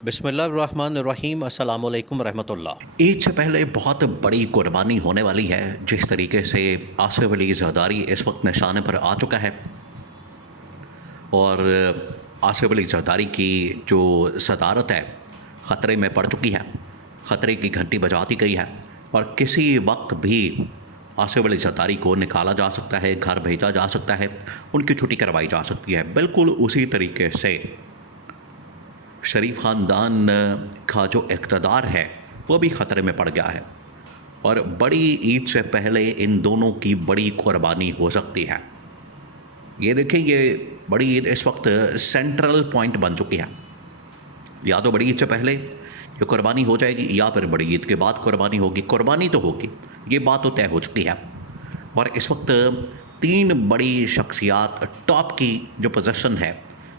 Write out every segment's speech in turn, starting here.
بسم اللہ الرحمن الرحیم۔ السلام علیکم ورحمۃ اللہ۔ عید سے پہلے بہت بڑی قربانی ہونے والی ہے، جس طریقے سے آصف علی زرداری اس وقت نشانے پر آ چکا ہے اور آصف علی زرداری کی جو صدارت ہے خطرے میں پڑ چکی ہے، خطرے کی گھنٹی بجا دی گئی ہے اور کسی وقت بھی آصف علی زرداری کو نکالا جا سکتا ہے، گھر بھیجا جا سکتا ہے، ان کی چھٹی کروائی جا سکتی ہے۔ بالکل اسی طریقے سے شریف خاندان کا جو اقتدار ہے وہ بھی خطرے میں پڑ گیا ہے اور بڑی عید سے پہلے ان دونوں کی بڑی قربانی ہو سکتی ہے۔ یہ دیکھیں، یہ بڑی عید اس وقت سینٹرل پوائنٹ بن چکی ہے۔ یا تو بڑی عید سے پہلے یہ قربانی ہو جائے گی یا پھر بڑی عید کے بعد قربانی ہوگی۔ قربانی تو ہوگی، یہ بات تو طے ہو چکی ہے۔ اور اس وقت تین بڑی شخصیات ٹاپ کی جو پوزیشن ہے،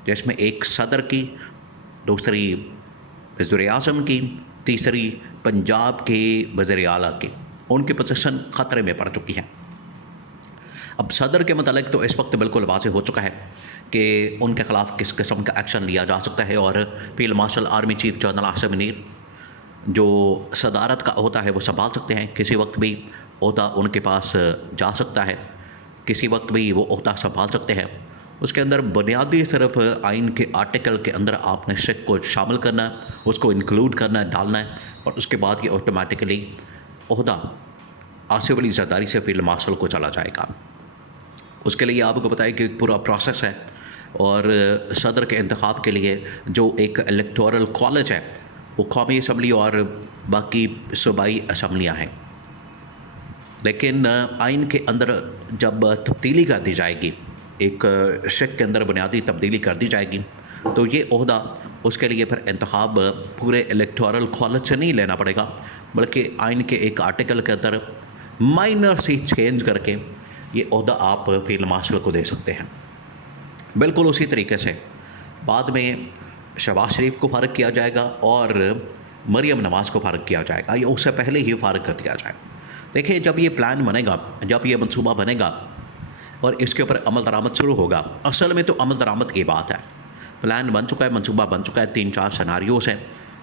جس میں ایک صدر کی، دوسری وزیر اعظم کی، تیسری پنجاب کے وزیر اعلیٰ کی، ان کی پوزیشن خطرے میں پڑ چکی ہے۔ اب صدر کے متعلق تو اس وقت بالکل واضح ہو چکا ہے کہ ان کے خلاف کس قسم کا ایکشن لیا جا سکتا ہے، اور field marshal army chief general Asim Munir جو صدارت کا عہدہ ہے وہ سنبھال سکتے ہیں۔ کسی وقت بھی عہدہ ان کے پاس جا سکتا ہے، کسی وقت بھی وہ عہدہ سنبھال سکتے ہیں۔ اس کے اندر بنیادی صرف آئین کے آرٹیکل کے اندر آپ نے سکھ کو شامل کرنا ہے، اس کو انکلوڈ کرنا ہے، ڈالنا ہے، اور اس کے بعد یہ آٹومیٹکلی عہدہ آصف علی زرداری سے فیلڈ مارشل کو چلا جائے گا۔ اس کے لیے آپ کو بتائیں کہ ایک پورا پروسیس ہے، اور صدر کے انتخاب کے لیے جو ایک الیکٹورل کالج ہے وہ قومی اسمبلی اور باقی صوبائی اسمبلیاں ہیں۔ لیکن آئین کے اندر جب تبدیلی کر دی جائے گی، ایک سکھ کے اندر بنیادی تبدیلی کر دی جائے گی، تو یہ عہدہ اس کے لیے پھر انتخاب پورے الیکٹورل کالج سے نہیں لینا پڑے گا، بلکہ آئین کے ایک آرٹیکل کے اندر مائنر سی چینج کر کے یہ عہدہ آپ فیلڈ مارشل کو دے سکتے ہیں۔ بالکل اسی طریقے سے بعد میں شہباز شریف کو فارغ کیا جائے گا اور مریم نواز کو فارغ کیا جائے گا، یا اس سے پہلے ہی فارغ کر دیا جائے گا۔ دیکھیں، جب یہ پلان بنے گا، جب یہ منصوبہ بنے گا اور اس کے اوپر عمل درآمد شروع ہوگا، اصل میں تو عمل درآمد کی بات ہے۔ پلان بن چکا ہے، منصوبہ بن چکا ہے، 3-4 سیناریوز ہیں،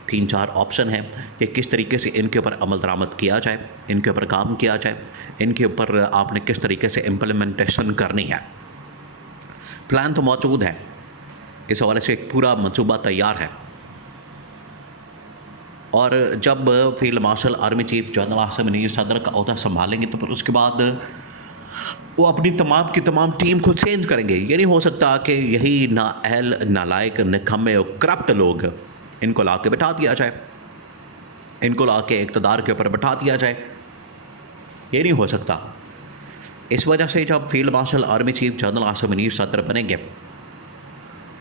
3-4 آپشن ہیں کہ کس طریقے سے ان کے اوپر عمل درآمد کیا جائے، ان کے اوپر کام کیا جائے، ان کے اوپر آپ نے کس طریقے سے امپلیمنٹیشن کرنی ہے۔ پلان تو موجود ہے، اس حوالے سے ایک پورا منصوبہ تیار ہے۔ اور جب field marshal army chief general Asim Munir صدر کا عہدہ سنبھالیں گے، تو پھر اس کے بعد وہ اپنی تمام کی تمام ٹیم کو چینج کریں گے۔ یہ نہیں ہو سکتا کہ یہی نااہل، نالائق، نکمے اور کرپٹ لوگ ان کو لا کے بٹھا دیا جائے، ان کو لا کے اقتدار کے اوپر بٹھا دیا جائے، یہ نہیں ہو سکتا۔ اس وجہ سے جب field marshal army chief general Asim Munir صدر بنیں گے،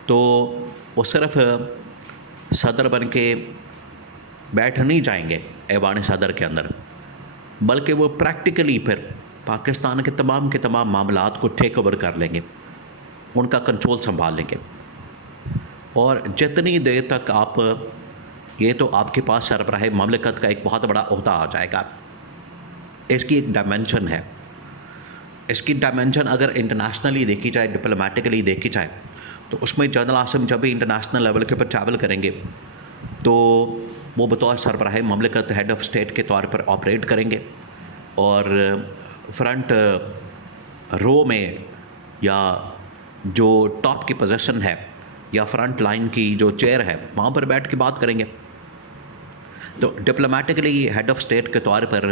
تو وہ صرف صدر بن کے بیٹھ نہیں جائیں گے ایوان صدر کے اندر، بلکہ وہ پریکٹیکلی پھر پاکستان کے تمام معاملات کو ٹیک اوور کر لیں گے، ان کا کنٹرول سنبھال لیں گے۔ اور جتنی دیر تک آپ، یہ تو آپ کے پاس سربراہ مملکت کا ایک بہت بڑا عہدہ آ جائے گا، اس کی ایک ڈائمنشن ہے۔ اس کی ڈائمنشن اگر انٹرنیشنلی دیکھی جائے، ڈپلومیٹکلی دیکھی جائے، تو اس میں جنرل عاصم جب بھی انٹرنیشنل لیول کے اوپر ٹریول کریں گے، تو وہ بطور سربراہ مملکت ہیڈ آف اسٹیٹ کے طور پر آپریٹ کریں گے، اور فرنٹ رو میں یا جو ٹاپ کی پوزیشن ہے یا فرنٹ لائن کی جو چیئر ہے، وہاں پر بیٹھ کے بات کریں گے۔ تو ڈپلومیٹکلی ہیڈ آف اسٹیٹ کے طور پر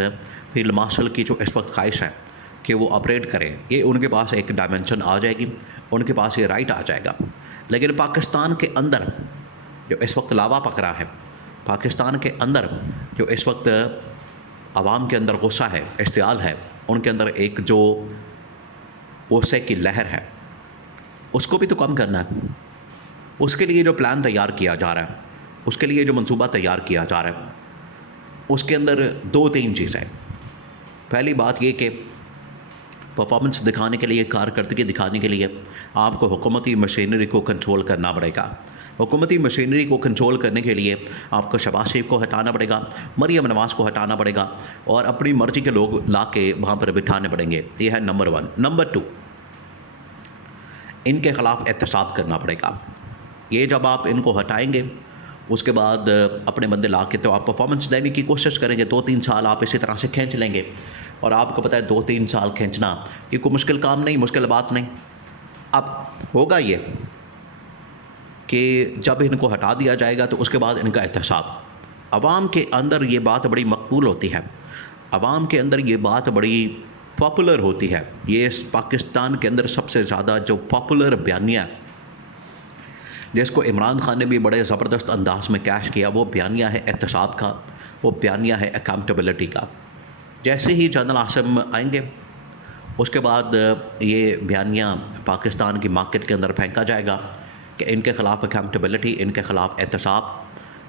فیلڈ مارشل کی جو اس وقت خواہش ہے کہ وہ آپریٹ کریں، یہ ان کے پاس ایک ڈائمنشن آ جائے گی، ان کے پاس یہ رائٹ آ جائے گا۔ لیکن پاکستان کے اندر جو اس وقت لاوا پکڑا ہے، پاکستان کے اندر جو اس وقت عوام کے اندر غصہ ہے، اشتعال ہے، ان کے اندر ایک جو غصے کی لہر ہے، اس کو بھی تو کم کرنا ہے۔ اس کے لیے جو پلان تیار کیا جا رہا ہے، اس کے لیے جو منصوبہ تیار کیا جا رہا ہے، اس کے اندر 2-3 چیزیں۔ پہلی بات یہ کہ پرفارمنس دکھانے کے لیے، کارکردگی دکھانے کے لیے آپ کو حکومتی مشینری کو کنٹرول کرنا پڑے گا۔ حکومتی مشینری کو کنٹرول کرنے کے لیے آپ کو شہباز شریف کو ہٹانا پڑے گا، مریم نواز کو ہٹانا پڑے گا، اور اپنی مرضی کے لوگ لا کے وہاں پر بٹھانے پڑیں گے۔ یہ ہے نمبر 1۔ نمبر 2، ان کے خلاف احتساب کرنا پڑے گا۔ یہ جب آپ ان کو ہٹائیں گے اس کے بعد اپنے بندے لا کے تو آپ پرفارمنس دینے کی کوشش کریں گے. 2-3 سال آپ اسی طرح سے کھینچ لیں گے, اور آپ کو پتہ ہے 2-3 سال کھینچنا یہ کوئی مشکل کام نہیں, مشکل بات نہیں. اب ہوگا یہ کہ جب ان کو ہٹا دیا جائے گا تو اس کے بعد ان کا احتساب. عوام کے اندر یہ بات بڑی مقبول ہوتی ہے, عوام کے اندر یہ بات بڑی پاپولر ہوتی ہے. یہ پاکستان کے اندر سب سے زیادہ جو پاپولر بیانیہ جس کو عمران خان نے بھی بڑے زبردست انداز میں کیش کیا, وہ بیانیہ ہے احتساب کا, وہ بیانیہ ہے اکاؤنٹیبلٹی کا. جیسے ہی جنرل عاصم آئیں گے اس کے بعد یہ بیانیہ پاکستان کی مارکیٹ کے اندر پھینکا جائے گا کہ ان کے خلاف اکاؤنٹیبلٹی, ان کے خلاف احتساب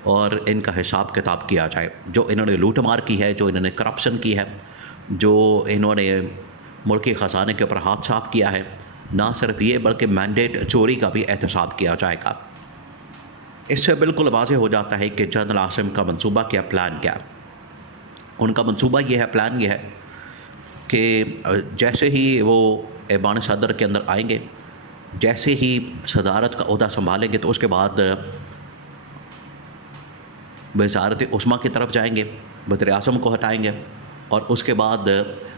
اور ان کا حساب کتاب کیا جائے. جو انہوں نے لوٹ مار کی ہے, جو انہوں نے کرپشن کی ہے, جو انہوں نے ملکی خزانے کے اوپر ہاتھ صاف کیا ہے, نہ صرف یہ بلکہ مینڈیٹ چوری کا بھی احتساب کیا جائے گا. اس سے بالکل واضح ہو جاتا ہے کہ جنرل عاصم کا منصوبہ کیا, پلان کیا. ان کا منصوبہ یہ ہے, پلان یہ ہے کہ جیسے ہی وہ ایوان صدر کے اندر آئیں گے, جیسے ہی صدارت کا عہدہ سنبھالیں گے تو اس کے بعد وزارت عظمیٰ کی طرف جائیں گے, وزیر اعظم کو ہٹائیں گے, اور اس کے بعد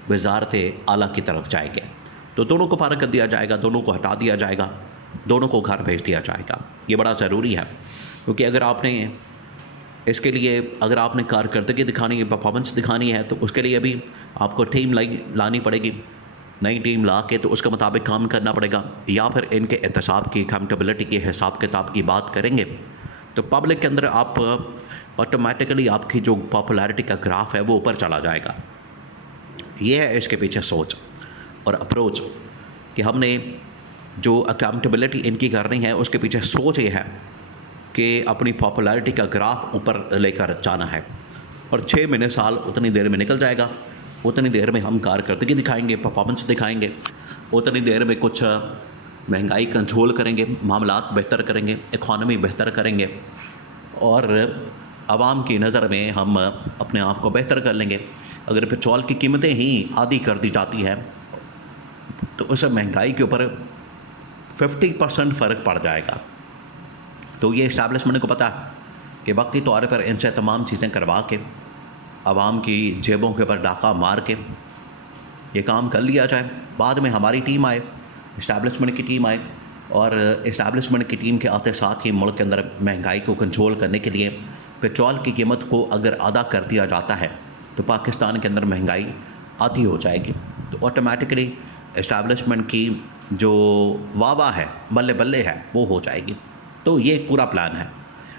وزارت اعلیٰ کی طرف جائیں گے. تو دونوں کو فارغ کر دیا جائے گا, دونوں کو ہٹا دیا جائے گا, دونوں کو گھر بھیج دیا جائے گا. یہ بڑا ضروری ہے, کیونکہ اگر آپ نے اس کے لیے اگر آپ نے کارکردگی دکھانی ہے, پرفارمنس دکھانی ہے, تو اس کے لیے بھی آپ کو ٹیم لانی پڑے گی. نئی ٹیم لا کے تو اس کے مطابق کام کرنا پڑے گا, یا پھر ان کے احتساب کی, اکاؤنٹیبلٹی کی, حساب کتاب کی بات کریں گے تو پبلک کے اندر آپ آٹومیٹکلی آپ کی جو پاپولیرٹی کا گراف ہے وہ اوپر چلا جائے گا. یہ ہے اس کے پیچھے سوچ اور اپروچ کہ ہم نے جو اکاؤنٹیبلٹی ان کی کرنی ہے اس کے پیچھے سوچ یہ ہے کہ اپنی پاپولیرٹی کا گراف اوپر لے کر جانا ہے. اور 6 مہینے سال اتنی دیر میں نکل جائے گا, اتنی دیر میں ہم کارکردگی دکھائیں گے, پرفارمنس دکھائیں گے, اتنی دیر میں کچھ مہنگائی کنٹرول کریں گے, معاملات بہتر کریں گے, اکانومی بہتر کریں گے, اور عوام کی نظر میں ہم اپنے آپ کو بہتر کر لیں گے. اگر پیٹرول کی قیمتیں ہی آدھی کر دی جاتی ہیں تو اس مہنگائی کے اوپر 50% فرق پڑ جائے گا. تو یہ اسٹیبلشمنٹ کو پتہ ہے کہ وقتی طور پر ان سے تمام چیزیں کروا کے عوام کی جیبوں کے اوپر ڈاکہ مار کے یہ کام کر لیا جائے. بعد میں ہماری ٹیم آئے, اسٹیبلشمنٹ کی ٹیم آئے, اور اسٹیبلشمنٹ کی ٹیم کے آتے ساتھ ہی ملک کے اندر مہنگائی کو کنٹرول کرنے کے لیے پیٹرول کی قیمت کو اگر آدھا کر دیا جاتا ہے تو پاکستان کے اندر مہنگائی آدھی ہو جائے گی. تو آٹومیٹکلی اسٹیبلشمنٹ کی جو واہ ہے, بلے بلے ہے, وہ ہو جائے گی. تو یہ ایک پورا پلان ہے,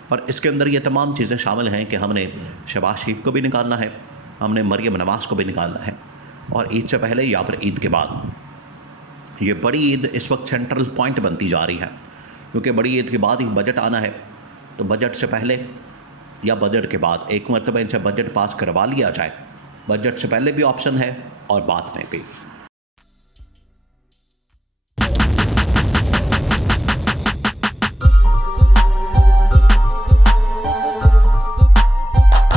اور اس کے اندر یہ تمام چیزیں شامل ہیں کہ ہم نے شہباز شریف کو بھی نکالنا ہے, ہم نے مریم نواز کو بھی نکالنا ہے, اور عید سے پہلے یا پھر عید کے بعد. یہ بڑی عید اس وقت سینٹرل پوائنٹ بنتی جا رہی ہے, کیونکہ بڑی عید کے بعد ہی بجٹ آنا ہے. تو بجٹ سے پہلے یا بجٹ کے بعد ایک مرتبہ ان سے بجٹ پاس کروا لیا جائے. بجٹ سے پہلے بھی آپشن ہے اور بعد میں بھی.